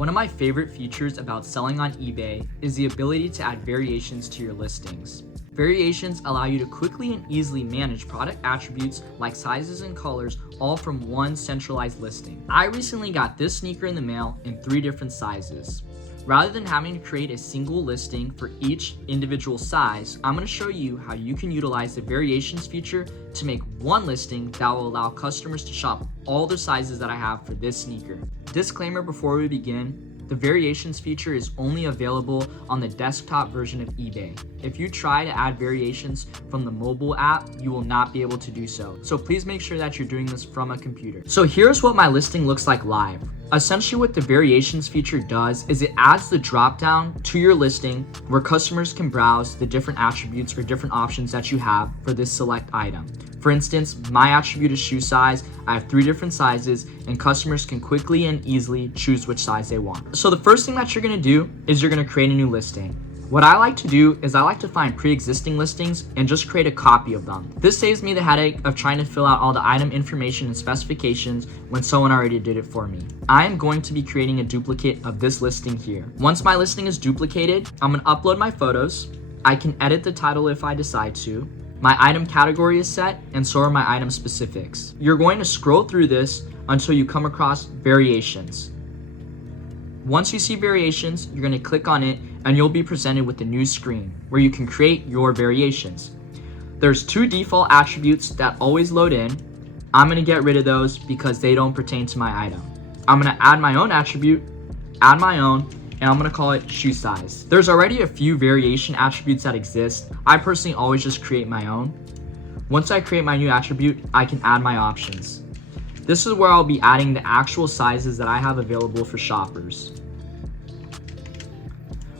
One of my favorite features about selling on eBay is the ability to add variations to your listings. Variations allow you to quickly and easily manage product attributes like sizes and colors, all from one centralized listing. I recently got this sneaker in the mail in 3 different sizes. Rather than having to create a single listing for each individual size, I'm going to show you how you can utilize the variations feature to make one listing that will allow customers to shop all the sizes that I have for this sneaker. Disclaimer before we begin, the variations feature is only available on the desktop version of eBay. If you try to add variations from the mobile app, you will not be able to do so. So please make sure that you're doing this from a computer. So here's what my listing looks like live. Essentially what the variations feature does is it adds the drop down to your listing where customers can browse the different attributes or different options that you have for this select item. For instance, my attribute is shoe size. I have 3 different sizes and customers can quickly and easily choose which size they want. So the first thing that you're gonna do is you're gonna create a new listing. What I like to do is I like to find pre-existing listings and just create a copy of them. This saves me the headache of trying to fill out all the item information and specifications when someone already did it for me. I am going to be creating a duplicate of this listing here. Once my listing is duplicated, I'm gonna upload my photos. I can edit the title if I decide to. My item category is set, and so are my item specifics. You're going to scroll through this until you come across variations. Once you see variations, you're going to click on it and you'll be presented with a new screen where you can create your variations. There's 2 default attributes that always load in. I'm going to get rid of those because they don't pertain to my item. I'm going to add my own attribute, add my own, and I'm going to call it shoe size. There's already a few variation attributes that exist. I personally always just create my own. Once I create my new attribute, I can add my options. This is where I'll be adding the actual sizes that I have available for shoppers.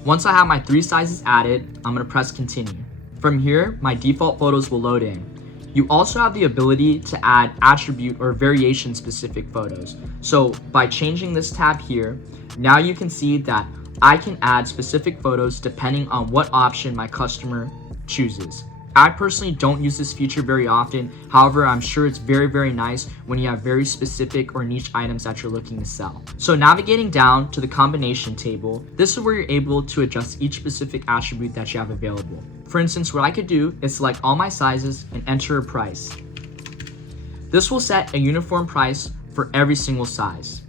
Once I have my 3 sizes added, I'm going to press continue. From here, my default photos will load in. You also have the ability to add attribute or variation specific photos. So by changing this tab here, now you can see that I can add specific photos depending on what option my customer chooses. I personally don't use this feature very often. However, I'm sure it's very nice when you have very specific or niche items that you're looking to sell. So navigating down to the combination table, this is where you're able to adjust each specific attribute that you have available. For instance, what I could do is select all my sizes and enter a price. This will set a uniform price for every single size.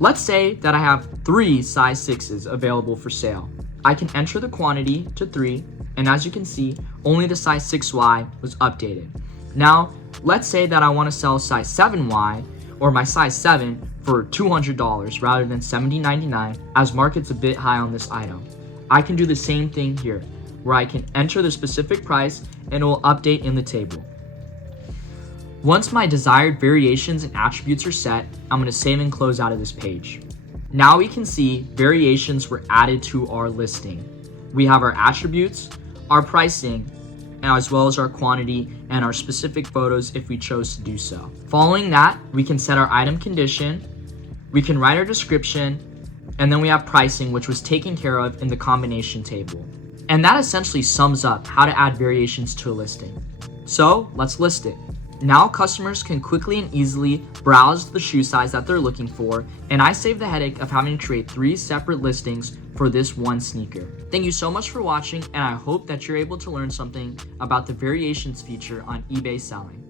Let's say that I have 3 size 6s available for sale. I can enter the quantity to 3, and as you can see, only the size 6Y was updated. Now, let's say that I want to sell size 7Y or my size 7 for $200 rather than $70.99, as market's a bit high on this item. I can do the same thing here, where I can enter the specific price and it will update in the table. Once my desired variations and attributes are set, I'm going to save and close out of this page. Now we can see variations were added to our listing. We have our attributes, our pricing, as well as our quantity and our specific photos if we chose to do so. Following that, we can set our item condition, we can write our description, and then we have pricing, which was taken care of in the combination table. And that essentially sums up how to add variations to a listing. So let's list it. Now customers can quickly and easily browse the shoe size that they're looking for, and I save the headache of having to create 3 separate listings for this one sneaker. Thank you so much for watching, and I hope that you're able to learn something about the variations feature on eBay selling.